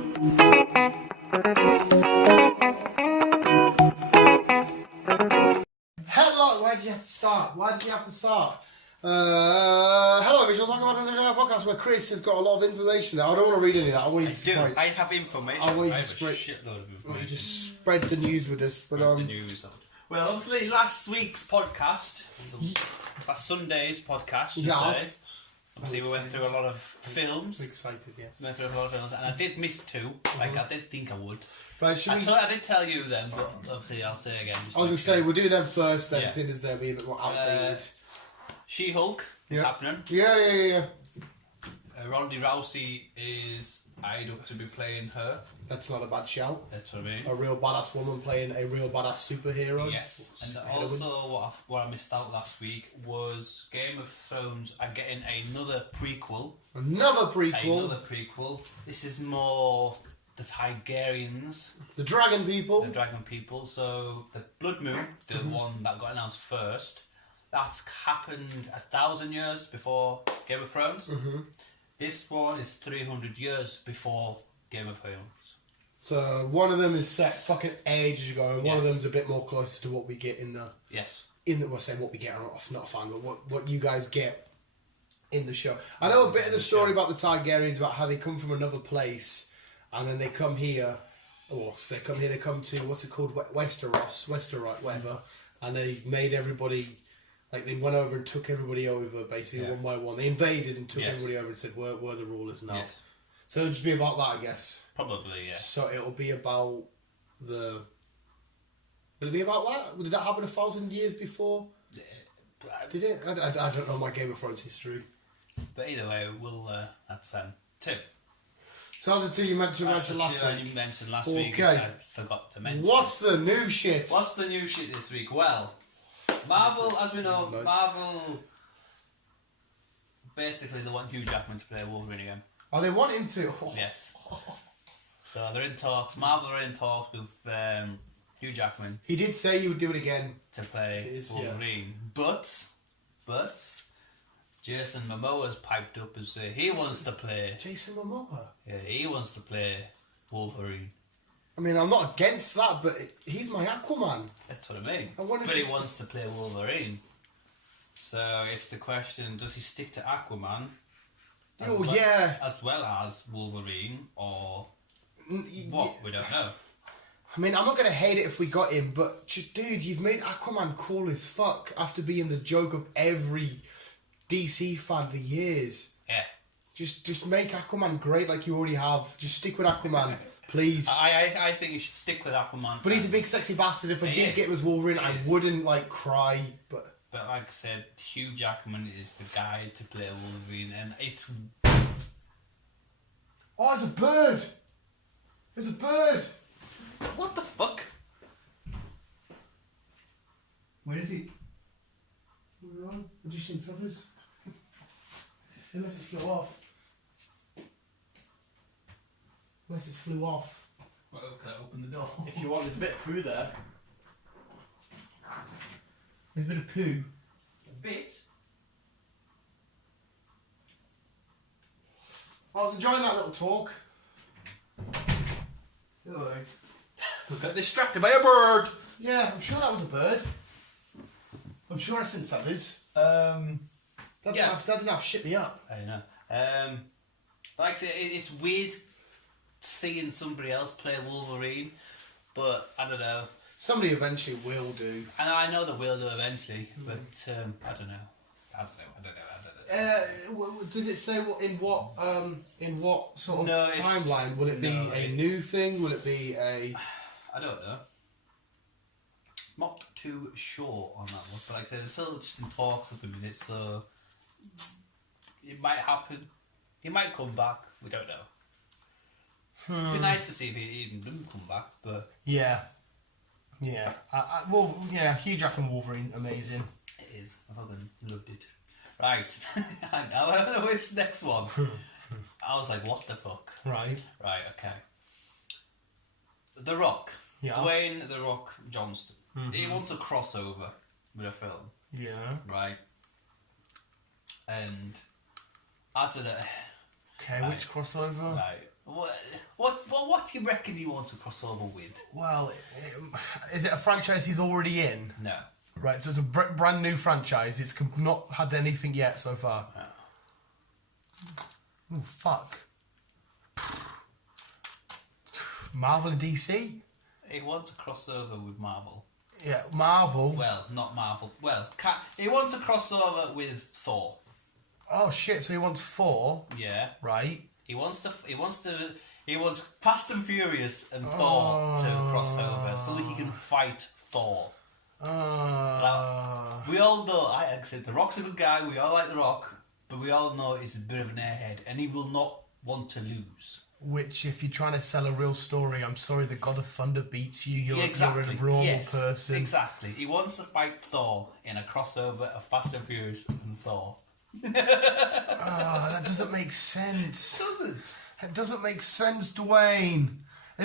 Hello, why did you have to start? Hello, visuals. Welcome to the podcast where Chris has got a lot of information. I don't want to read any of that. I want you to spread. I have information. I want you to have spread. a shitload of information. I want you to spread the news with us. Spread the news out. Well, obviously, last week's podcast, last Sunday's podcast, yes. Obviously, we went through a lot of films. Excited, yeah. Went through a lot of films, and I did miss two. Like I did think I would. Right, I did tell you then, but obviously I'll say again. I was going to say, we'll do them first then, seeing as they'll be a bit more outdated. She-Hulk is happening. Yeah. Ronda Rousey is eyed up to be playing her. That's not a bad shout. That's what I mean. A real badass woman playing a real badass superhero. Yes, and also what I missed out last week was Game of Thrones are getting another prequel. Another prequel. This is more the Targaryens. The Dragon People. So the Blood Moon, the one that got announced first, that's happened 1,000 years before Game of Thrones. This one is 300 years before Game of Thrones. So one of them is set fucking ages ago, and one of them's a bit more closer to what we get in the. Yes. Well, say what we get. I'm not a fan, but what you guys get in the show. I know a bit of the story about the Targaryens, about how they come from another place, and then they come here. They come to what's it called, Westeros, whatever, and they made everybody. Like, they went over and took everybody over, basically, one by one. They invaded and took everybody over and said, we're the rulers now. Yes. So it'll just be about that, I guess. Probably, yeah. So it'll be about the... Will it be about that? Did that happen 1,000 years before? Did it? I don't know my Game of Thrones history. But either way, that's two. So that's the two you mentioned last week. You mentioned last week, which I forgot to mention. What's the new shit? What's the new shit this week? Well... Marvel, as we know, basically they want Hugh Jackman to play Wolverine again. Oh, they want him to? Oh. Yes. So they're in talks. Marvel are in talks with Hugh Jackman. He did say he would do it again. To play Wolverine. Yeah. But Jason Momoa's piped up and say he wants to play... Jason Momoa? Yeah, he wants to play Wolverine. I mean, I'm not against that, but he's my Aquaman. That's what I mean. But he wants to play Wolverine. So it's the question, does he stick to Aquaman? As well as Wolverine, or what? We don't know. I mean, I'm not going to hate it if we got him, but dude, you've made Aquaman cool as fuck after being the joke of every DC fan for years. Yeah. Just make Aquaman great like you already have. Just stick with Aquaman. Please. I think you should stick with Aquaman. But he's a big sexy bastard. If I did get with Wolverine, I wouldn't cry. But like I said, Hugh Jackman is the guy to play Wolverine, and it's... Oh, it's a bird! There's a bird! What the fuck? Where is he? Moving on. Magician feathers. Unless it flew off. Unless it flew off. Well, can I open the door? If you want, there's a bit of poo there. There's a bit of poo. A bit? I was enjoying that little talk. Alright. We got distracted by a bird! Yeah, I'm sure that was a bird. I'm sure it's in feathers. That didn't have shit me up. I know. Like I say, it's weird seeing somebody else play Wolverine, but I don't know. Somebody eventually will do. I know they will do eventually, but I don't know. Does it say in what sort of timeline? Will it be a new thing? Will it be a... I don't know. Not too sure on that one, but like I said, it's still just in talks at the minute, so it might happen. He might come back. We don't know. It'd be nice to see if he even didn't come back, but... Yeah. Hugh Jackman Wolverine, amazing. It is. I fucking loved it. Right. Now, what's the next one? I was like, what the fuck? Right, okay. The Rock. Yes. Dwayne The Rock Johnson. He wants a crossover with a film. Yeah. Right. And after that... Okay, which crossover? Right. What do you reckon he wants to cross over with? Well, is it a franchise he's already in? No. Right, so it's a brand new franchise. It's not had anything yet so far. No. Oh, fuck. Marvel and DC? He wants a crossover with Marvel. Yeah, Marvel. Well, not Marvel. Well, he wants a crossover with Thor. Oh shit! So he wants 4. Yeah. Right. He wants Fast and Furious and Thor to cross over so he can fight Thor. Now, we all know, like I said, The Rock's a good guy. We all like The Rock, but we all know he's a bit of an airhead, and he will not want to lose. Which, if you're trying to sell a real story, I'm sorry, the God of Thunder beats you. You're, Yeah, exactly. you're a normal Yes, person. Exactly. He wants to fight Thor in a crossover of Fast and Furious and Thor. That doesn't make sense. Doesn't. It doesn't make sense, Dwayne.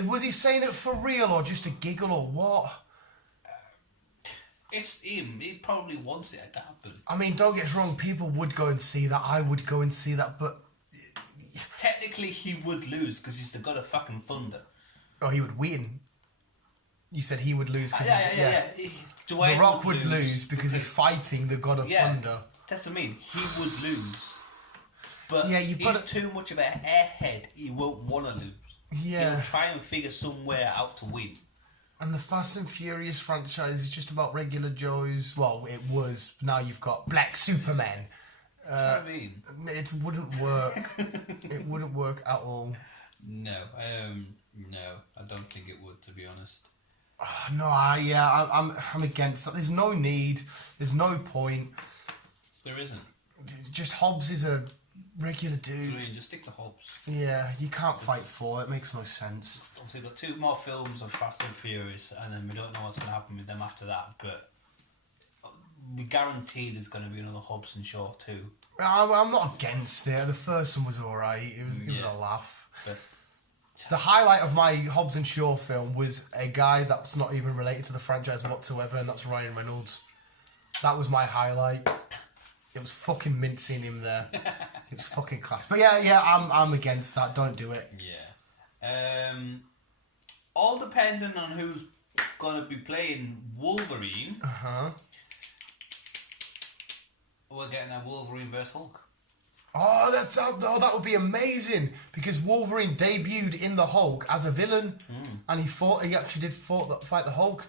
Was he saying it for real or just a giggle or what? It's him. He probably wants it to happen. I mean, don't get us wrong. People would go and see that. I would go and see that, but Technically, he would lose because he's the god of fucking thunder. oh, he would win. You said he would lose because Yeah. The Dwayne Rock would lose because he's fighting the God of Yeah, Thunder. that's what I mean. He would lose. But Yeah, you've got he's too much of an airhead. He won't want to lose. Yeah. He'll try and figure somewhere out to win. And the Fast and Furious franchise is just about regular Joes. Well, it was. Now you've got Black Superman. That's what I mean. It wouldn't work. It wouldn't work at all. No, I don't think it would, to be honest. No, I'm against that. There's no need. There's no point. There isn't. Just Hobbs is a regular So, I dude. mean, just stick to Hobbs. Yeah, you can't fight 4. It makes no sense. Obviously, we've got 2 more films of Fast and Furious, and then we don't know what's going to happen with them after that, but we guarantee there's going to be another Hobbs and Shaw too. I'm not against it. The first one was alright. It was a laugh. But The highlight of my Hobbs and Shaw film was a guy that's not even related to the franchise whatsoever, and that's Ryan Reynolds. That was my highlight. It was fucking mint seeing him there. It was fucking class. But yeah, I'm against that. Don't do it. yeah, all depending on who's going to be playing Wolverine. We're getting a Wolverine vs Hulk. Oh, that would be amazing because Wolverine debuted in the Hulk as a villain, and he actually did fight the Hulk.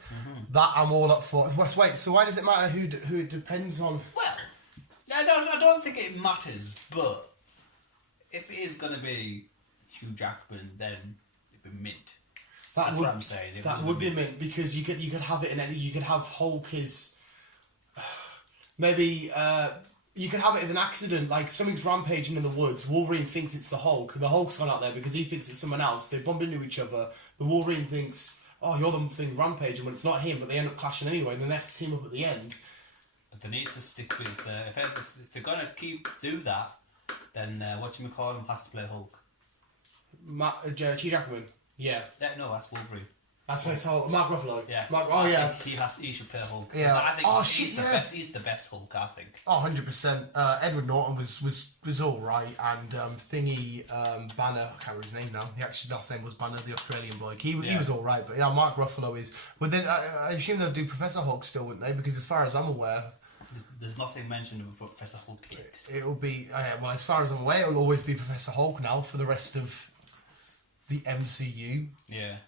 That I'm all up for. Wait, so why does it matter who it depends on? Well, I don't think it matters, but if it is going to be Hugh Jackman, then it'd be mint. That's what I'm saying. That would be mint because you could have it in any. You could have Hulk as maybe. You could have it as an accident, like something's rampaging in the woods. Wolverine thinks it's the Hulk. The Hulk's gone out there because he thinks it's someone else. They bump into each other. The Wolverine thinks, "Oh, you're the thing rampaging," when it's not him. But they end up clashing anyway. And then they have to team up at the end. But they need to stick with if they're gonna do that, then whatchamacallit has to play Hulk. Hugh Jackman. Yeah. No, that's Wolverine. That's what it's called. Mark Ruffalo. Yeah. Yeah. He should play Hulk. Yeah. I think he's the best Hulk, I think. Oh, 100%. Edward Norton was all right, and Banner, I can't remember his name now. He actually last name was Banner, the Australian bloke. He was all right, but Mark Ruffalo is. But then I assume they'll do Professor Hulk still, wouldn't they? Because as far as I'm aware, there's nothing mentioned of Professor Hulk yet. It'll be well, as far as I'm aware, it'll always be Professor Hulk now for the rest of the MCU. Yeah.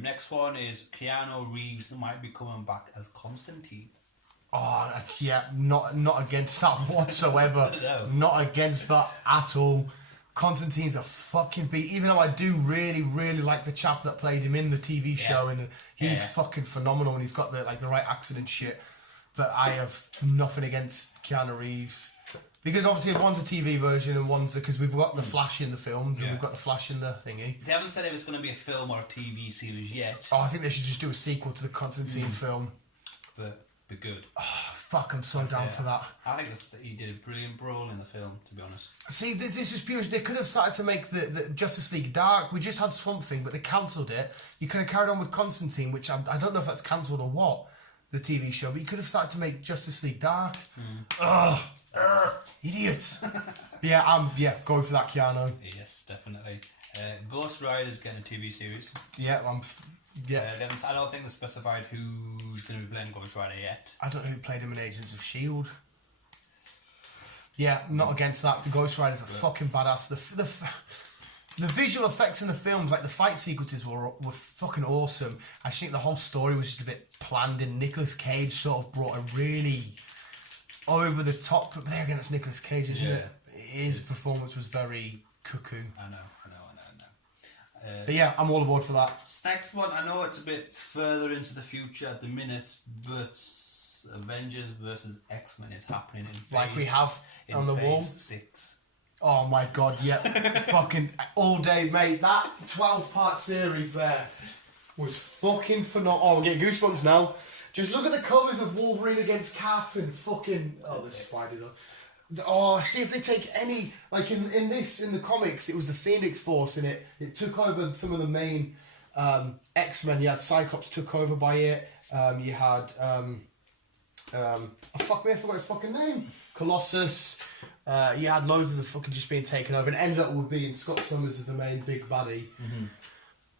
Next one is Keanu Reeves might be coming back as Constantine. Oh, yeah, not against that whatsoever. No. Not against that at all. Constantine's a fucking beat. Even though I do really, really like the chap that played him in the TV show, and he's fucking phenomenal, and he's got the right accent and shit. But I have nothing against Keanu Reeves. Because obviously one's a TV version and one's because we've got the Flash in the films and we've got the Flash in the thingy. They haven't said if it's going to be a film or a TV series yet. Oh, I think they should just do a sequel to the Constantine film. But be good. Oh, fuck, I'm so down for that. I think he did a brilliant role in the film, to be honest. See, this is pure. They could have started to make the Justice League dark. We just had Swamp Thing, but they cancelled it. You could have carried on with Constantine, which I don't know if that's cancelled or what, the TV show, but you could have started to make Justice League dark. Ugh. Idiots. Go for that, Keanu. Yes, definitely. Ghost Rider's getting a TV series. Yeah, I don't think they specified who's going to be playing Ghost Rider yet. I don't know who played him in Agents of S.H.I.E.L.D. Yeah, not against that. The Ghost Rider's a fucking badass. The visual effects in the films, like the fight sequences, were fucking awesome. I just think the whole story was just a bit planned in. Nicolas Cage sort of brought a really over the top. But there again, it's Nicolas Cage, isn't it? His performance was very cuckoo. I know. But yeah, I'm all aboard for that. This next one, I know it's a bit further into the future at the minute, but Avengers versus X-Men is happening in phase, like we have on the wall. 6. Oh my god, yeah. Fucking all day, mate. That 12-part series there was fucking phenomenal. Oh, I'm getting goosebumps now. Just look at the covers of Wolverine against Cap and fucking... Oh, the Spider though. Oh, see if they take any... Like in the comics, it was the Phoenix Force, and it took over some of the main X-Men. You had Cyclops took over by it. You had... I forgot his fucking name. Colossus. You had loads of the fucking just being taken over, and ended up with being Scott Summers as the main big baddie. Mm-hmm.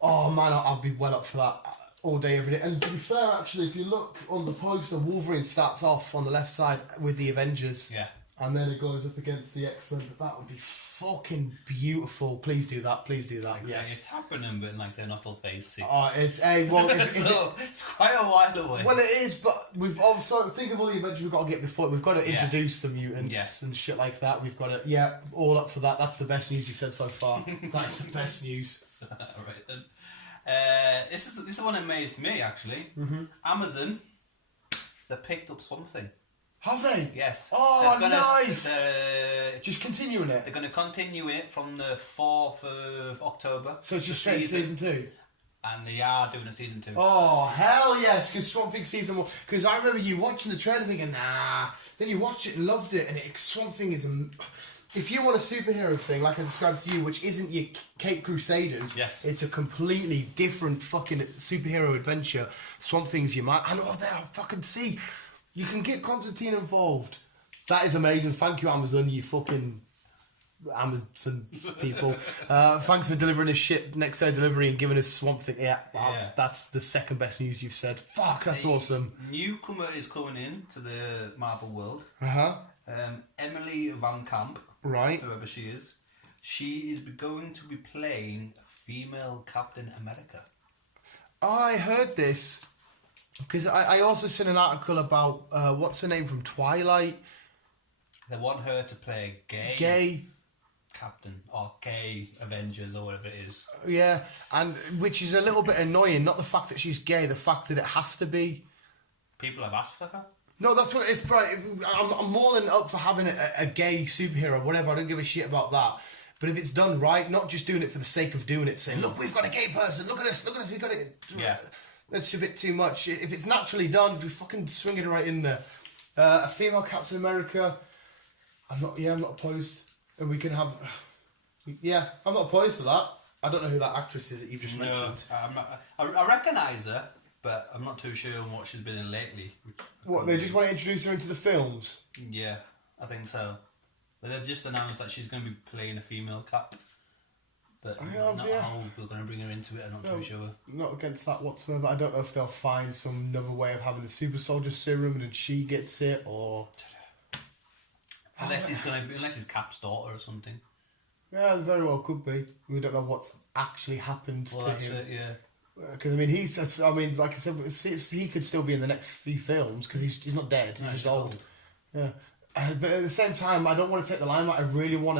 Oh man, I'll be well up for that all day, every day. And to be fair, actually, if you look on the poster, Wolverine starts off on the left side with the Avengers. Yeah. And then it goes up against the X-Men. But that would be fucking beautiful. Please do that. Please do that. Yes. It's happening, but like they're not till phase 6. Oh, it's it's quite a while away. Well, it is, but we've also think of all the adventures we've got to get before. We've got to introduce the mutants and shit like that. We've got to all up for that. That's the best news you've said so far. That's the best news. Alright then. This is one that amazed me actually. Mm-hmm. Amazon, they picked up something. Have they? Yes. Oh, nice! Just continuing it. They're going to continue it from the 4th of October. So it's just straight to season 2? And they are doing a season 2. Oh, hell yes, because Swamp Thing season 1... Because I remember you watching the trailer thinking, nah. Then you watched it and loved it, and Swamp Thing is... If you want a superhero thing, like I described to you, which isn't your Cape Crusaders, it's a completely different fucking superhero adventure. Swamp Thing's your man. And there, fucking see... You can get Constantine involved. That is amazing. Thank you, Amazon, you fucking Amazon people. Thanks for delivering us shit next day delivery and giving us Swamp Thing. Yeah, that's the second best news you've said. Fuck, that's awesome. Newcomer is coming in to the Marvel world. Emily Van Camp, right? Whoever she is going to be playing female Captain America. I heard this. Because I also seen an article about, what's her name from Twilight? They want her to play gay Captain, or gay Avengers, or whatever it is. Yeah, and which is a little bit annoying. Not the fact that she's gay, the fact that it has to be. People have asked for her? No, that's what... I'm more than up for having a gay superhero, whatever. I don't give a shit about that. But if it's done right, not just doing it for the sake of doing it, saying, look, we've got a gay person, look at us, we got it. Yeah. That's a bit too much. If it's naturally done, just fucking swing it right in there. A female Captain America. I'm not opposed. And we can have. I'm not opposed to that. I don't know who that actress is that you've just mentioned. I'm not. I recognise her, but I'm not too sure on what she's been in lately. What, they just want to introduce her into the films? Yeah, I think so. But they've just announced that she's going to be playing a female Cap. But not how we're going to bring her into it, I'm not too sure. Not against that whatsoever. I don't know if they'll find some other way of having the super soldier serum and she gets it, or... Unless he's Cap's daughter or something. Yeah, very well could be. We don't know what's actually happened to him. It, yeah. Because like I said, he could still be in the next few films because he's not dead. He's just old. Yeah. But at the same time, I don't want to take the limelight. I really want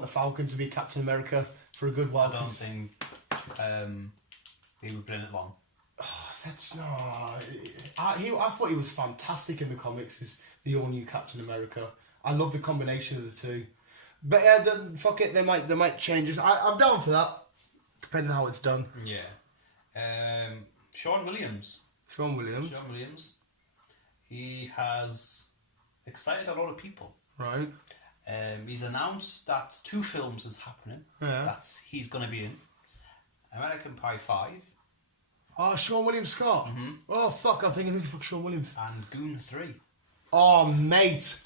the Falcon to be Captain America for a good while. I don't think he would bring it long. Oh, I thought he was fantastic in the comics as the all-new Captain America. I love the combination of the two. But fuck it, they might change it. I'm down for that, depending on how it's done. Yeah. Sean Williams. He has excited a lot of people. Right. He's announced that 2 films is happening that he's going to be in. American Pie 5. Oh, Sean William Scott? Mm-hmm. Oh, fuck, I'm thinking who the fuck Sean Williams? And Goon 3. Oh, mate.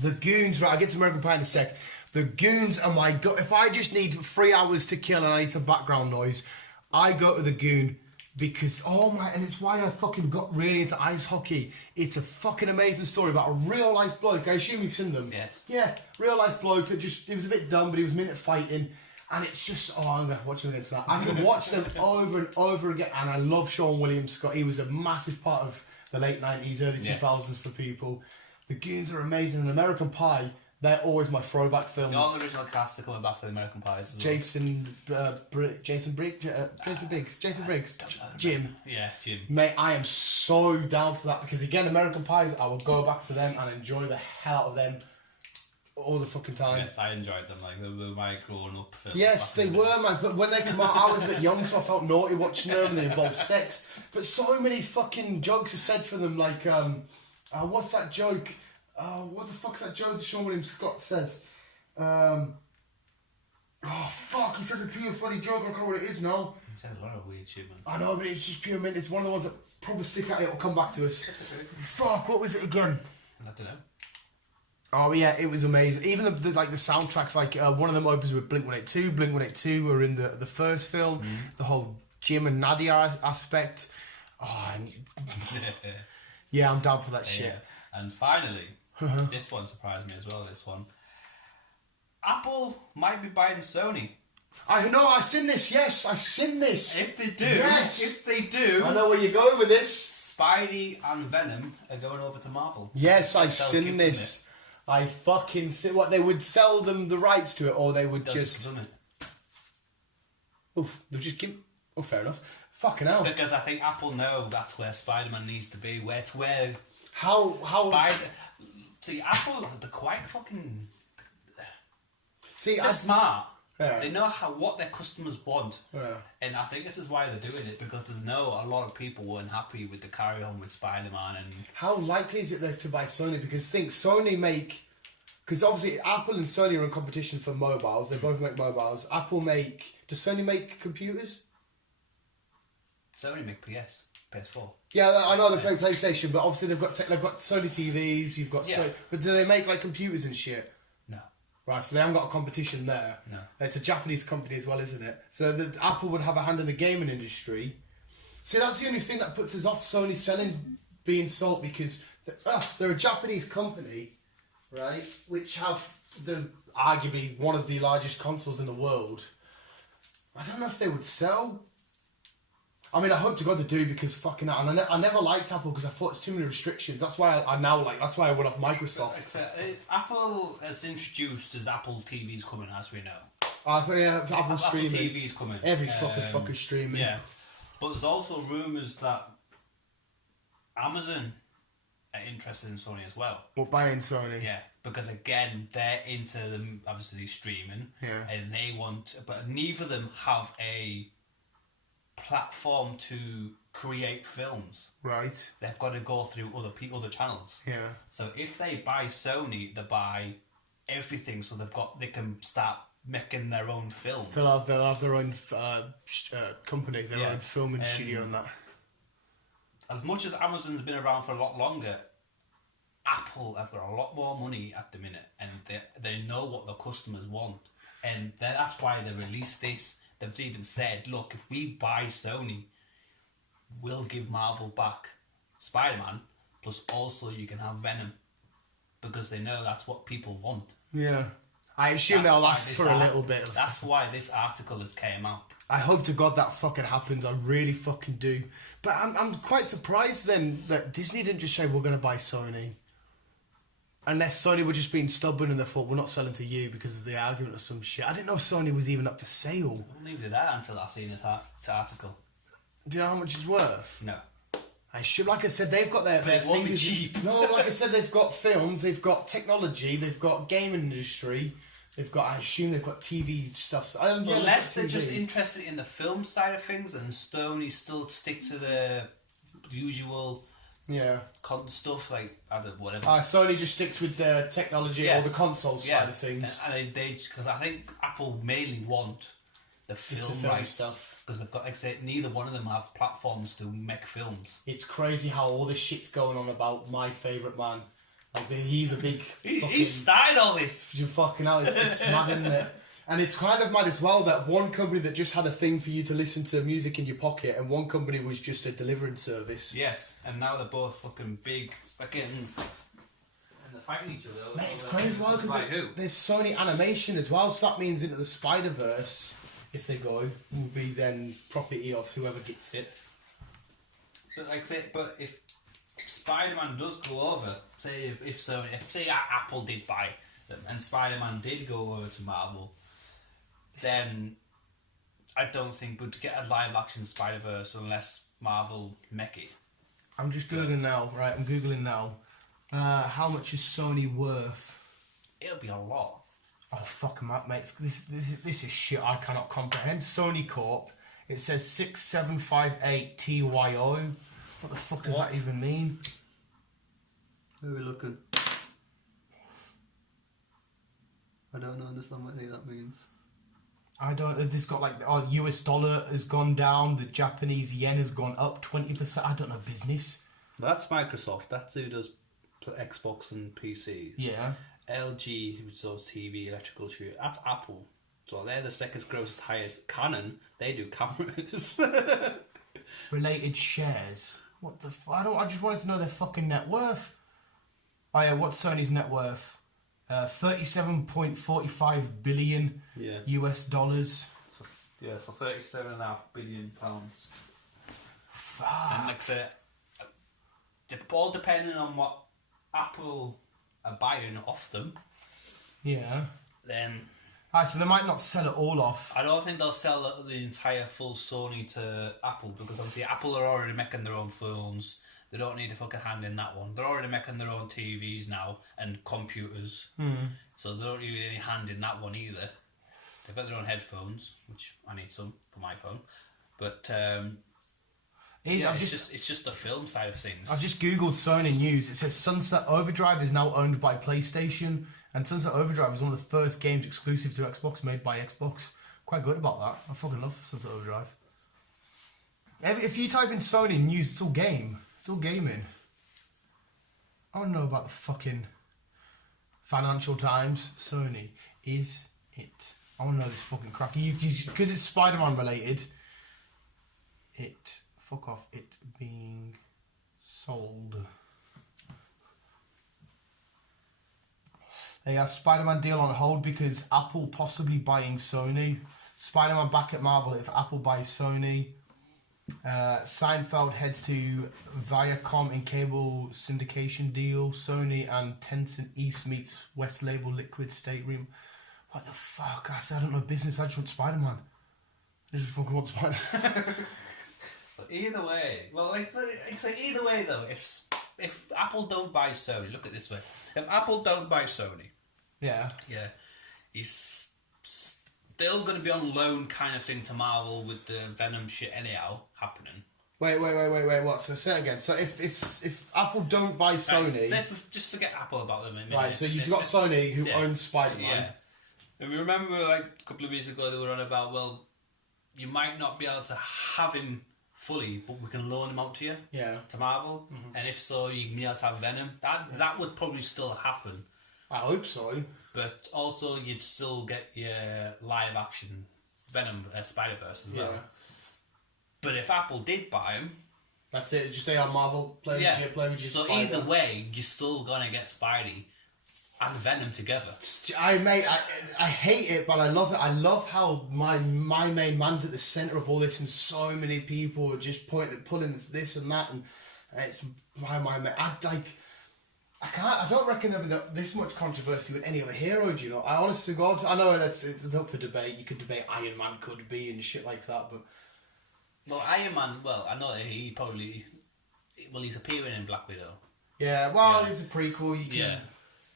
The Goons, right, I'll get to American Pie in a sec. The Goons are my go. If I just need 3 hours to kill and I need some background noise, I go to the Goon because and it's why I fucking got really into ice hockey. It's a fucking amazing story about a real life bloke. I assume you've seen them. Yes. Yeah, real life bloke that he was a bit dumb, but he was meant at fighting. And it's just, I'm going to watch them again tonight. I can watch them over and over again. And I love Sean William Scott. He was a massive part of the late 90s, early 2000s for people. The Goons are amazing. And American Pie, they're always my throwback films. All the original cast are coming back for the American Pies as well. Jason Briggs, Jim. Yeah, Jim. Mate, I am so down for that because, again, American Pies, I will go back to them and enjoy the hell out of them all the fucking time. Yes, I enjoyed them. Like, they were my growing up films. Yes, they were, man. But when they come out, I was a bit young, so I felt naughty watching them, and they involved sex. But so many fucking jokes are said for them, like, what's that joke? What the fuck's that joke Sean William Scott says? He says a pure funny joke, I don't know what it is now. He said a lot of weird shit, man. I know, but it's just pure mint. It's one of the ones that probably stick out, it'll come back to us. Fuck, what was it again? I don't know. Oh yeah, it was amazing. Even the soundtracks, like one of them opens with Blink-182. Blink-182 were in the first film. The whole Jim and Nadia aspect. Yeah, I'm down for that shit. And finally, this one surprised me as well. This one, Apple might be buying Sony. I know. I've seen this. Yes, I've seen this. If they do, I know where you're going with this. Spidey and Venom are going over to Marvel. Yes, I've seen this. I fucking see what they would sell them the rights to it, or they would just. Oof, they'll just give. Oh, fair enough. Fucking hell. Because I think Apple know that's where Spider-Man needs to be. Where how See, Apple, they're quite fucking. See, they're smart. Yeah. They know what their customers want. Yeah. And I think this is why they're doing it, because there's a lot of people weren't happy with the carry on with Spider-Man. And how likely is it though to buy Sony? Because Sony make, because obviously Apple and Sony are in competition for mobiles. They both make mobiles. Does Sony make computers? Sony make PS4. Yeah, I know they play PlayStation, but obviously they've got Sony TVs. You've got but do they make like computers and shit? No. Right, so they haven't got a competition there. No. It's a Japanese company as well, isn't it? So Apple would have a hand in the gaming industry. See, that's the only thing that puts us off Sony being sold, because they're a Japanese company, right, which have arguably one of the largest consoles in the world. I don't know if they would sell. I mean, I hope to God they do, because fucking hell. And I never liked Apple because I thought it's too many restrictions. That's why that's why I went off Microsoft. Apple has introduced as Apple TV's coming, as we know. Apple streaming. Apple TV's coming. Every fucking fucker streaming. Yeah. But there's also rumours that Amazon are interested in Sony as well. Well, buying Sony. Yeah, because again, they're into obviously streaming. Yeah. And they want, but neither of them have a platform to create films. Right. They've got to go through other channels. Yeah. So if they buy Sony, they buy everything. So they can start making their own films. They'll have their own company, their own filming studio and that. As much as Amazon's been around for a lot longer, Apple have got a lot more money at the minute, and they know what the customers want, and that's why they released this. They've even said, look, if we buy Sony, we'll give Marvel back Spider-Man, plus also you can have Venom, because they know that's what people want. Yeah. I assume they'll last for a little bit. That's why this article has came out. I hope to God that fucking happens. I really fucking do. But I'm quite surprised then that Disney didn't just say we're going to buy Sony. Unless Sony were just being stubborn and they thought we're not selling to you because of the argument or some shit. I didn't know Sony was even up for sale. I wouldn't leave it there until I seen the article. Do you know how much it's worth? No. I should, like I said, they've got their it won't be cheap. No, like I said, they've got films, they've got technology, they've got gaming industry, I assume they've got TV stuff. So, unless they're just interested in the film side of things, and Sony still stick to the usual stuff, like, I don't know, whatever. Sony just sticks with the technology or the console side of things. And because I think Apple mainly want the film rights stuff. Because they've got, like I say, neither one of them have platforms to make films. It's crazy how all this shit's going on about my favourite man. Like he's a big. He started all this. You're fucking out. It's mad, isn't it? And it's kind of mad as well that one company that just had a thing for you to listen to music in your pocket, and one company was just a delivering service. Yes, and now they're both fucking big, fucking, and they're fighting each other. Mate, it's crazy as well because there's Sony animation as well, so that means Into the Spider-Verse, if they go, will be then property of whoever gets it. But like say, but if Spider-Man does go over, say if Sony, if say Apple did buy them and Spider-Man did go over to Marvel, then I don't think we'd get a live-action Spider-Verse unless Marvel make it. I'm just googling now, right? I'm googling now. How much is Sony worth? It'll be a lot. Oh fuck 'em up, mate! This is shit I cannot comprehend. Sony Corp. It says 6758 TYO. What the fuck does that even mean? Where are we looking? I don't understand what any of that means. I don't. This got like US dollar has gone down. The Japanese yen has gone up 20%. I don't know business. That's Microsoft. That's who does Xbox and PC. Yeah. LG, who does TV, electrical shoe. That's Apple. So they're the second grossest, highest. Canon, they do cameras. Related shares. What the? I just wanted to know their fucking net worth. Oh yeah, what's Sony's net worth? 37.45 billion US dollars. Yeah, so £37.5 billion. Fuck. And like I say, all depending on what Apple are buying off them. Yeah. Then. Alright, so they might not sell it all off. I don't think they'll sell the entire full Sony to Apple because obviously Apple are already making their own phones. They don't need a fucking hand in that one. They're already making their own TVs now and computers. So they don't need any hand in that one either. They've got their own headphones, which I need some for my phone. But it's just the film side of things. I've just googled Sony news. It says Sunset Overdrive is now owned by PlayStation, and Sunset Overdrive is one of the first games exclusive to Xbox made by Xbox. Quite good about that. I fucking love Sunset Overdrive. If you type in Sony news, it's all game. It's all gaming. I want to know about the fucking Financial Times. Sony, is it? I want to know this fucking crap. Because it's Spider-Man related. Fuck off. It being sold. They got Spider-Man deal on hold because Apple possibly buying Sony. Spider-Man back at Marvel if Apple buys Sony. Seinfeld heads to Viacom in cable syndication deal. Sony and Tencent East meets West Label Liquid State Room. What the fuck? I don't know business. I just want Spider-Man. I just fucking want Spider-Man. But either way, either way though, if Apple don't buy Sony, look at it this way: if Apple don't buy Sony, he's still going to be on loan kind of thing to Marvel with the Venom shit anyhow happening. Wait, what? So say it again. So if Apple don't buy Sony... Just forget Apple about them a minute. Right, so you've got Sony who owns Spider-Man. Yeah. And we remember like a couple of weeks ago they were on about, well, you might not be able to have him fully, but we can loan him out to you. Yeah. To Marvel. Mm-hmm. And if so, you can be able to have Venom. That would probably still happen. I hope so. But also, you'd still get your live action Venom Spider-Verse as well. Yeah. But if Apple did buy him... That's it, just stay on Marvel, play with your So Spider. either way, you're still going to get Spidey and Venom together. I hate it, but I love it. I love how my main man's at the centre of all this and so many people are just pulling this and that and it's my main... I don't reckon there'll be this much controversy with any other hero, do you know? I honest to God, I know it's up for debate. You could debate Iron Man could be and shit like that, but... Well, Iron Man, I know he probably... Well, he's appearing in Black Widow. Yeah, it's a prequel. Yeah.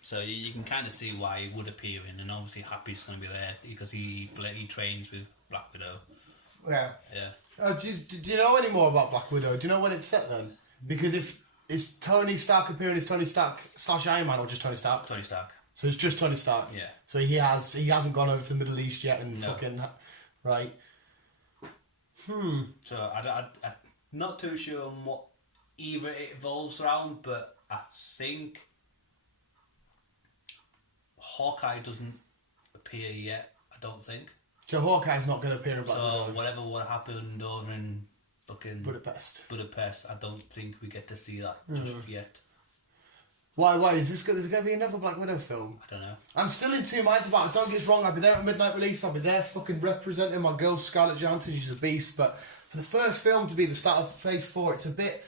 So you can kind of see why he would appear in, and obviously Happy's going to be there because he trains with Black Widow. Yeah. Yeah. Do you know any more about Black Widow? Do you know when it's set then? Because if... Is Tony Stark appearing as Tony Stark / Iron Man or just Tony Stark? Tony Stark. So it's just Tony Stark? Yeah. So he hasn't gone over to the Middle East yet and fucking... Right. So I'm not too sure what either it evolves around, but I think Hawkeye doesn't appear yet, I don't think. So Hawkeye's not going to appear in Black Widow. So whatever what happened over in fucking Budapest. I don't think we get to see that just yet. Why is this? There's going to be another Black Widow film? I don't know. I'm still in two minds about it. Don't get us wrong, I'll be there at midnight release. I'll be there fucking representing my girl Scarlett Johansson. She's a beast. But for the first film to be the start of Phase 4, it's a bit...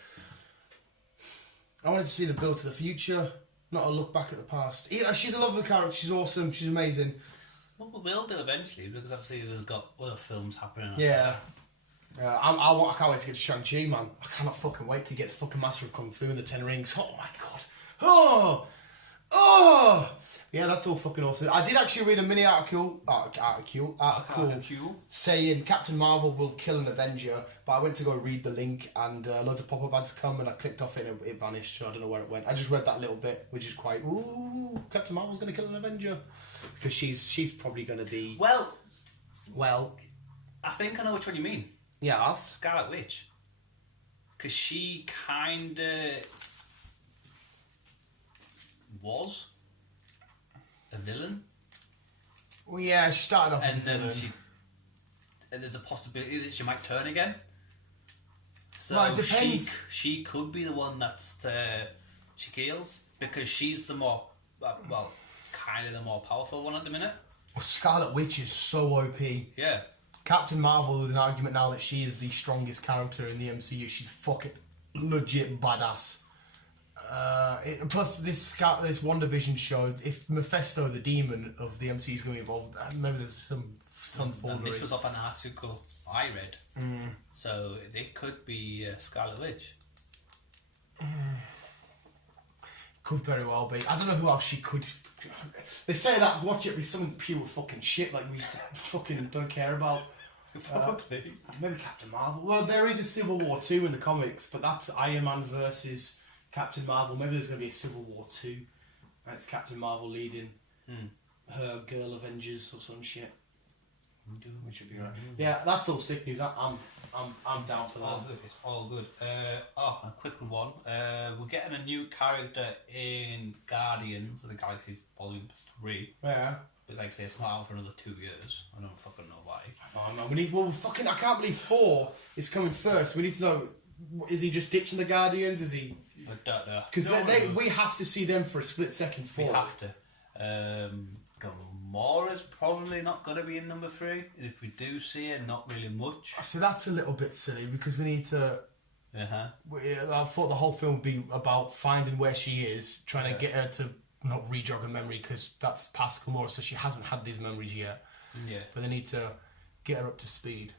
I wanted to see the build to the future, not a look back at the past. She's a lovely character. She's awesome. She's amazing. Well, we'll do eventually, because obviously there's got other films happening. Yeah. I can't wait to get to Shang-Chi, man. I cannot fucking wait to get the fucking Master of Kung Fu and the Ten Rings. Oh my god. Oh! Yeah, that's all fucking awesome. I did actually read a mini article saying Captain Marvel will kill an Avenger, but I went to go read the link and loads of pop-up ads come and I clicked off it and it vanished, so I don't know where it went. I just read that little bit, which is quite, ooh, Captain Marvel's going to kill an Avenger. Because she's probably going to be... Well... I think I know which one you mean. Yeah, Scarlet Witch. Because she kinda was a villain. Well, yeah, she started off and as a then villain. and there's a possibility that she might turn again. So well, it depends. She could be the one that's she kills because she's the more kind of the more powerful one at the minute. Well, Scarlet Witch is so OP. Yeah. Captain Marvel, there's an argument now that she is the strongest character in the MCU. She's fucking legit badass. Plus, this WandaVision show, if Mephisto, the demon of the MCU, is going to evolve, maybe there's some forgery. And this was off an article I read. So it could be Scarlet Witch. Could very well be. I don't know who else she could... They say that, watch it be some pure fucking shit like we fucking don't care about. Probably. Maybe Captain Marvel. Well, there is a Civil War 2 in the comics, but that's Iron Man versus Captain Marvel. Maybe there's going to be a Civil War 2. And it's Captain Marvel leading her girl Avengers or some shit. Which would be right. Yeah, that's all sick news. I'm down for that. All good. It's all good. A quick one. We're getting a new character in Guardians of the Galaxy Volume 3. Yeah. But like I say, it's not out for another 2 years. I don't fucking know why. Oh no, we need. Well, fucking. I can't believe 4 is coming first. We need to know. Is he just ditching the Guardians? Is he? I don't know. Because we have to see them for a split second. 4. We have to. Gamora's probably not going to be in number 3. And if we do see it, not really much. So that's a little bit silly because we need to. I thought the whole film would be about finding where she is, trying to get her to not re-jog her memory because that's past Gamora, so she hasn't had these memories yet. Yeah. But they need to get her up to speed.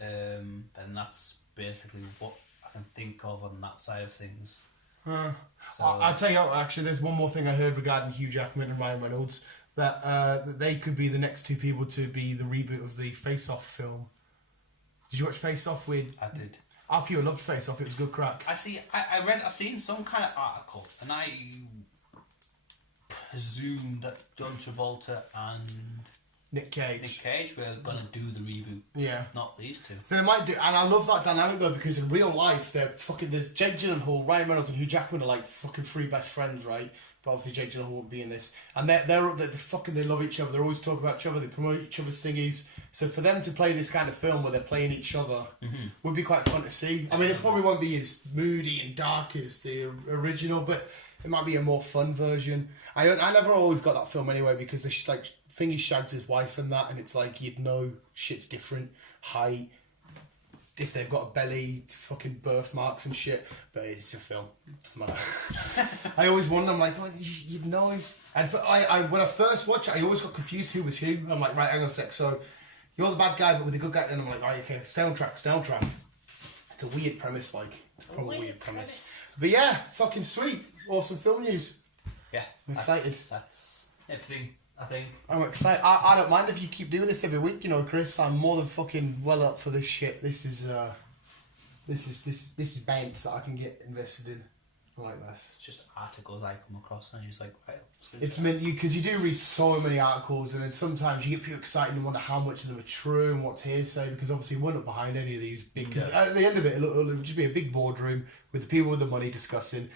And that's basically what I can think of on that side of things. So, I'll tell you, actually, there's one more thing I heard regarding Hugh Jackman and Ryan Reynolds, that they could be the next 2 people to be the reboot of the Face Off film. Did you watch Face Off with... I did. I pure loved Face Off, it was good crack. I seen some kind of article, and I presumed that John Travolta and Nick Cage were going to do the reboot. Yeah. Not these 2. So they might do, and I love that dynamic though, because in real life, there's Jake Gyllenhaal, Ryan Reynolds, and Hugh Jackman are like fucking 3 best friends, right? But obviously Jake Gyllenhaal won't be in this. And they love each other, they always talk about each other, they promote each other's thingies. So for them to play this kind of film where they're playing each other would be quite fun to see. I mean, it probably won't be as moody and dark as the original, but it might be a more fun version. I never always got that film anyway because Thingy shags his wife and that, and it's like you'd know shit's different, height, if they've got a belly, fucking birthmarks and shit. But it's a film. It doesn't matter. I always wonder. I'm like, well, you'd know. And when I first watched it, I always got confused who was who. I'm like, right, hang on a sec. So you're the bad guy, but with the good guy. And I'm like, right, okay, soundtrack. It's a weird premise, like. It's probably a weird premise. But yeah, fucking sweet. Awesome film news. Yeah. I'm excited. That's everything, I think. I'm excited. I don't mind if you keep doing this every week, you know, Chris. I'm more than fucking well up for this shit. This is banks that I can get invested in. I like this. It's just articles I come across and you're just like, right. It's meant because you do read so many articles and then sometimes you get people excited and wonder how much of them are true and what's hearsay because obviously we're not behind any of these big... Because at the end of it, it'll just be a big boardroom with the people with the money discussing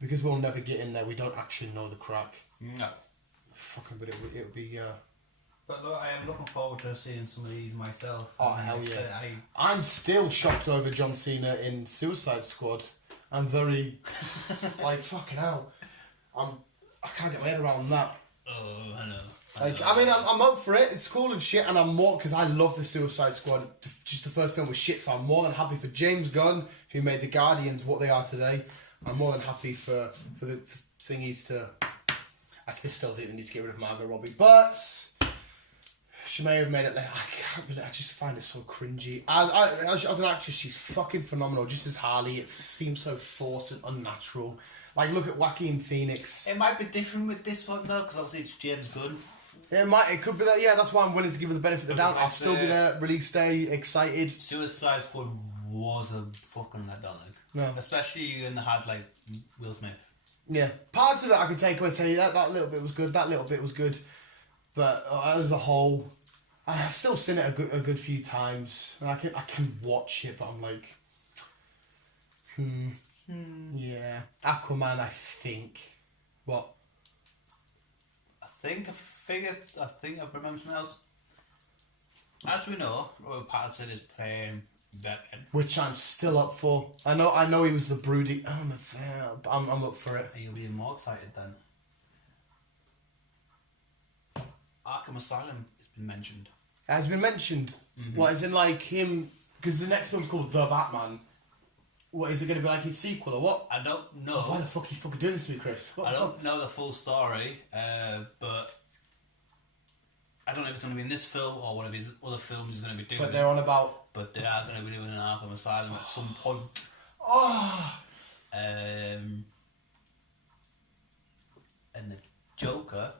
because we'll never get in there. We don't actually know the crack. No. fucking, but it'll be. But look, I am looking forward to seeing some of these myself. Oh hell yeah! I'm still shocked over John Cena in Suicide Squad. I'm very like fucking hell. I can't get my head around that. Oh, I know. Like, I mean, I'm up for it. It's cool and shit, and I'm more because I love the Suicide Squad. Just the first film was shit, so I'm more than happy for James Gunn, who made the Guardians what they are today. I'm more than happy for the thingies to. I still think they need to get rid of Margot Robbie, but she may have made it. Like, I can't believe. I just find it so cringy. As an actress, she's fucking phenomenal. Just as Harley, it seems so forced and unnatural. Like, look at Joaquin Phoenix. It might be different with this one though, because obviously it's James Gunn. It could be that. Yeah, that's why I'm willing to give her the benefit of the doubt. I'll still be there, release day, excited. Suicide Squad was a fucking letdown, No. especially when they had like Will Smith. Yeah, parts of it I could take away and say that little bit was good, that little bit was good, but as a whole, I've still seen it a good few times, and I can watch it, but I'm like, yeah, Aquaman. I think what. I think I remember something else. As we know, Robert Pattinson is playing Batman. Which I'm still up for. I know he was the broody. I'm up for it. Are you being more excited then? Arkham Asylum has been mentioned. It has been mentioned. Mm-hmm. What is in like him? Because the next one's called The Batman. What is it going to be like his sequel or what? I don't know. Oh, why the fuck are you fucking doing this to me, Chris? What I the don't fuck? know the full story, but I don't know if it's going to be in this film or one of his other films he's going to be doing. But they're on about. But they are going to be doing an Arkham Asylum at some point. Oh. And the Joker,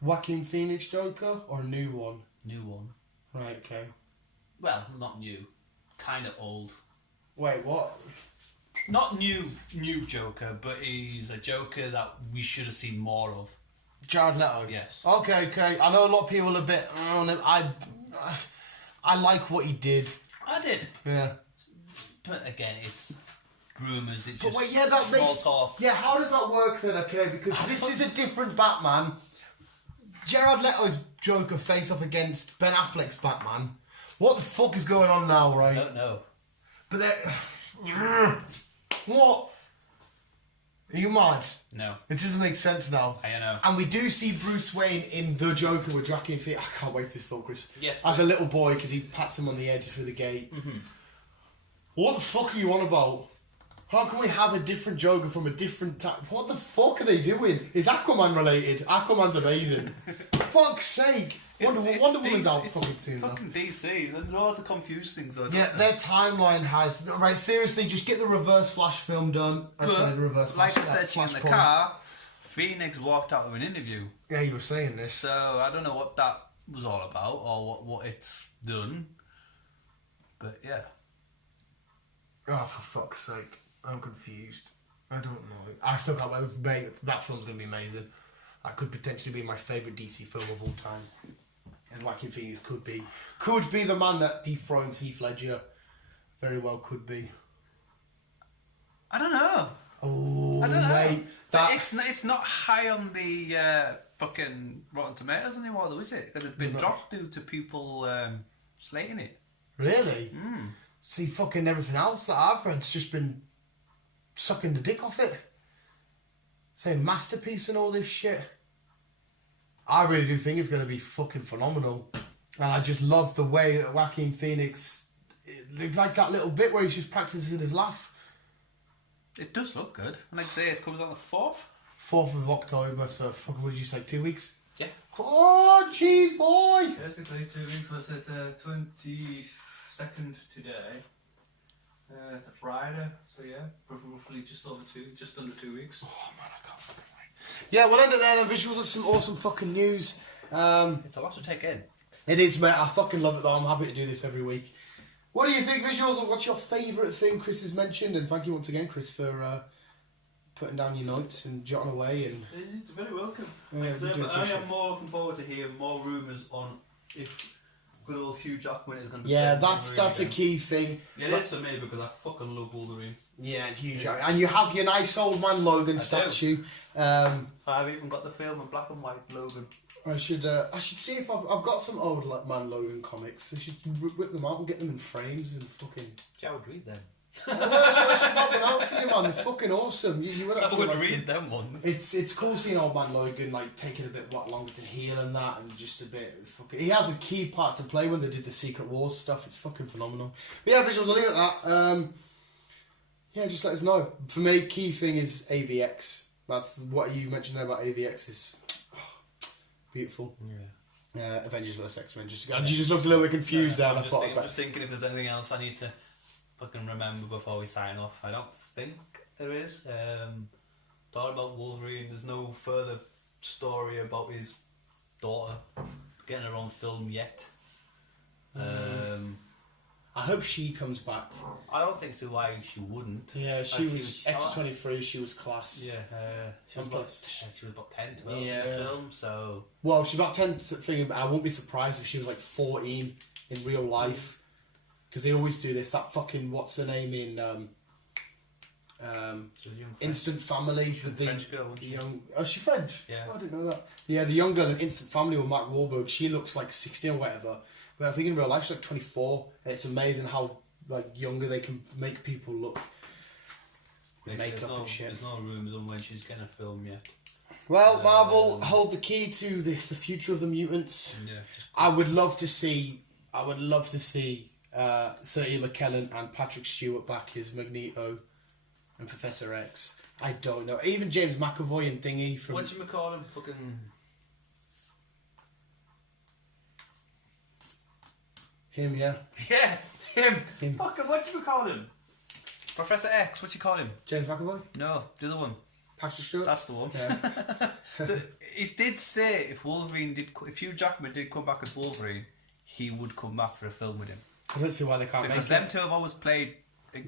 Joaquin Phoenix Joker or a new one? new one. Right. Okay. Well, not new, kind of old. Wait. What? Not new Joker, but he's a Joker that we should have seen more of. Jared Leto. Yes. Okay. I know a lot of people are a bit. I like what he did. I did. Yeah. But again, it's rumours. It's But just wait, yeah, that small makes. talk. Yeah, how does that work then? Okay, because this is a different Batman. Jared Leto's Joker face up against Ben Affleck's Batman. What the fuck is going on now, I right? don't know. But they're. What? Are you mad? No. It doesn't make sense now. I know. And we do see Bruce Wayne in The Joker with Joaquin Phoenix. I can't wait for this film, Chris. Yes. As a little boy, because he pats him on the edge through the gate. Mm-hmm. What the fuck are you on about? How can we have a different Joker from a different time? What the fuck are they doing? Is Aquaman related? Aquaman's amazing. Fuck's sake. Wonder Woman's out fucking soon now. Fucking DC. They know how to confuse things. Yeah, their timeline has... Right, seriously, just get the Reverse Flash film done. But, the Reverse like Flash, I said to you in the Flashpoint. car, Phoenix walked out of an interview. Yeah, you were saying this. So I don't know what that was all about or what it's done. But yeah. Oh, for fuck's sake. I'm confused. I don't know. I still can't wait. Mate, that film's going to be amazing. That could potentially be my favourite DC film of all time. And Joaquin Phoenix could be the man that dethrones Heath Ledger. Very well could be. I don't know. Oh, I don't know. mate. But it's not high on the fucking Rotten Tomatoes anymore, though, is it? Because it's been dropped due to people slating it. Really? See, fucking everything else that I've read's just been sucking the dick off it. Saying masterpiece and all this shit. I really do think it's going to be fucking phenomenal. And I just love the way that Joaquin Phoenix... It's like that little bit where he's just practicing his laugh. It does look good. And like I say, it comes on the 4th. 4th of October, so fucking, what did you say, 2 weeks? Yeah. Oh, jeez, boy! Basically 2 weeks, what's it, 22nd today. It's a Friday, so yeah, roughly just under 2 weeks. Oh man, I can't fucking wait. Yeah, we'll end it there then. Visuals of some awesome fucking news. It's a lot to take in. It is, mate. I fucking love it though. I'm happy to do this every week. What do you think, Visuals? What's your favourite thing Chris has mentioned? And thank you once again, Chris, for putting down your notes and jotting away. And It's very welcome. Yeah, Like I said, we do but I appreciate am more looking forward to hearing more rumours on if good old Hugh Jackman is going to be yeah, playing that's Wolverine a again. key thing. Yeah, it is for me because I fucking love Wolverine. Yeah, and huge. And you have your nice old man Logan statue. I've even got the film in black and white Logan. I should see if I've got some old man Logan comics. I should whip them out and get them in frames and fucking. Yeah, I would read them. I should knock them out for you, man. They're fucking awesome. You would I actually would like read them one. It's cool seeing old man Logan like taking a bit longer to heal and that, and just a bit fucking. He has a key part to play when they did the Secret Wars stuff. It's fucking phenomenal. But yeah, visuals. I'll leave it at that. Yeah, just let us know. For me, key thing is AVX. That's what you mentioned there about AVX is beautiful. Yeah. Avengers vs X-Men. You just looked a little bit confused there. And I thought I'm just thinking if there's anything else I need to fucking remember before we sign off. I don't think there is. Talking about Wolverine, there's no further story about his daughter getting her own film yet. I hope she comes back. I don't think so. Why she wouldn't? Yeah, she was X-23. She was class. Yeah, she was about 10, 12 in the film. So well, she's about 10. Thinking, I won't be surprised if she was like 14 in real life, because they always do this. That fucking what's her name in Instant Family? The French girl. The young. Oh, she French? Yeah. Oh, I didn't know that. Yeah, the young girl in Instant Family with Mark Wahlberg. She looks like 16 or whatever. But I think in real life she's like 24, and it's amazing how like younger they can make people look with makeup and shit. There's no rumours on when she's gonna film yet. Well, Marvel hold the key to the future of the mutants. Yeah. I would love to see Sir Ian McKellen and Patrick Stewart back as Magneto and Professor X. I don't know. Even James McAvoy and Thingy from. What do you call him? Fucking. Him, yeah. Yeah, him. Fucking, what do you call him? Professor X, what do you call him? James McAvoy? No, the other one. Patrick Stewart? That's the one. Yeah. It did say if Hugh Jackman did come back as Wolverine, he would come back for a film with him. I don't see why they can't Because make them two have always played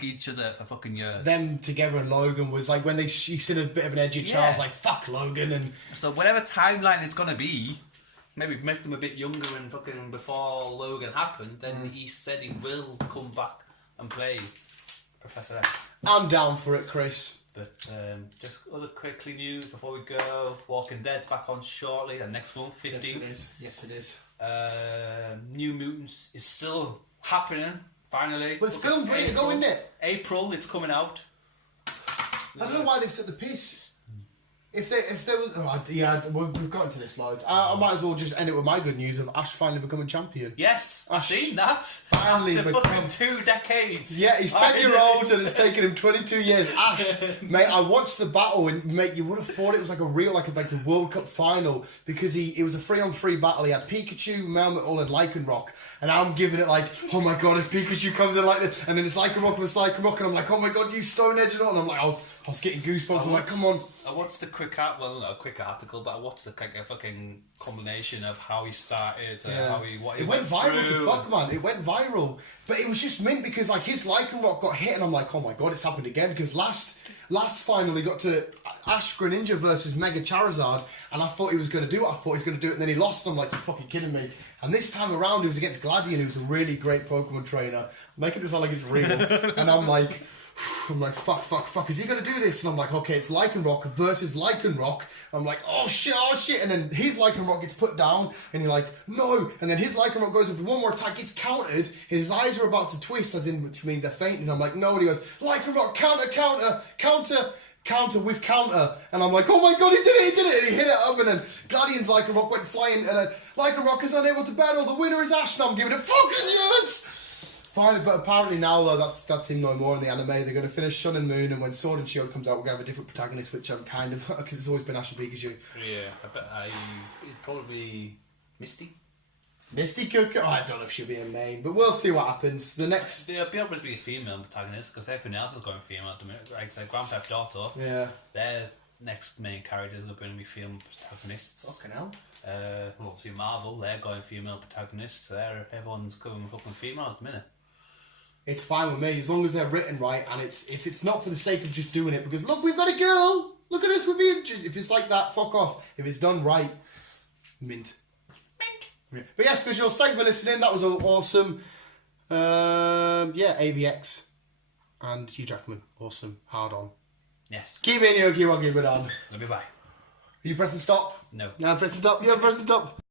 each other for fucking years. them together and Logan was like when he seen a bit of an edgy Charles like fuck Logan and So whatever timeline it's gonna be, maybe make them a bit younger and fucking before Logan happened, then he said he will come back and play Professor X. I'm down for it, Chris. But just other quickly news before we go. Walking Dead's back on shortly, and next month, 15th. Yes, it is. New Mutants is still happening, finally. Well, it's filmed ready to go, isn't it? April, it's coming out. I don't know why they've took the piss. If there was, we've got into this loads. I might as well just end it with my good news of Ash finally becoming champion. Yes, I've seen that. Finally After become. fucking 2 decades. Yeah, he's 10-year-old and it's taken him 22 years. Ash, mate, I watched the battle and mate, you would have thought it was like a real, like the World Cup final because it was a 3-on-3 battle. He had Pikachu, Melmetal, and Lycanroc, and I'm giving it like, oh my god, if Pikachu comes in like this, and then it's Lycanroc versus Lycanroc, and I'm like, oh my god, you Stone Edge and all, and I'm like, I was getting goosebumps. I'm like, come on. I watched the not a quick article, but I watched a fucking combination of how he started, what he it went viral through. to fuck, man. It went viral, but it was just mint because like his Lycanroc got hit, and I'm like, oh my god, it's happened again. Because last final he got to Ash Greninja versus Mega Charizard, and I thought he was going to do it. I thought he was going to do it, and then he lost. And I'm like, you're fucking kidding me. And this time around, he was against Gladion, who's a really great Pokemon trainer, making it sound like it's real. And I'm like, fuck, is he going to do this? And I'm like, okay, it's Lycanroc versus Lycanroc. I'm like, oh shit. And then his Lycanroc gets put down, and you're like, no. And then his Lycanroc goes in for one more attack, gets countered, his eyes are about to twist, which means they're fainting. I'm like, no. And he goes, Lycanroc, counter with counter. And I'm like, oh my god, he did it. And he hit it up, and then Gladion's Lycanroc went flying, and then Lycanroc is unable to battle. The winner is Ash, and I'm giving it fucking yes! Fine, but apparently now though that's him no more in the anime. They're going to finish Sun and Moon, and when Sword and Shield comes out, we're going to have a different protagonist, which I'm kind of because it's always been Ash and Pikachu. Yeah, I bet it'd probably be Misty. Misty could. I don't know if she'll be a main, but we'll see what happens. The next, There'll be able to be a female protagonist because everything else is going female at the minute. Like Grand Theft Auto. yeah, Their next main characters are going to be female protagonists. fucking hell. Well, obviously Marvel, they're going female protagonists. Everyone's going fucking female at the minute. It's fine with me as long as they're written right, and if it's not for the sake of just doing it because look, we've got a girl. Look at us, we're being. If it's like that, fuck off. If it's done right, mint. Yeah. But yes, visuals. Thank you for listening. That was all awesome. AVX. and Hugh Jackman. Awesome. Hard on. Yes. Keep it in, you keep on, keep it on. Let me bye. Are you pressing stop? No. No, I'm pressing stop. You're pressing stop.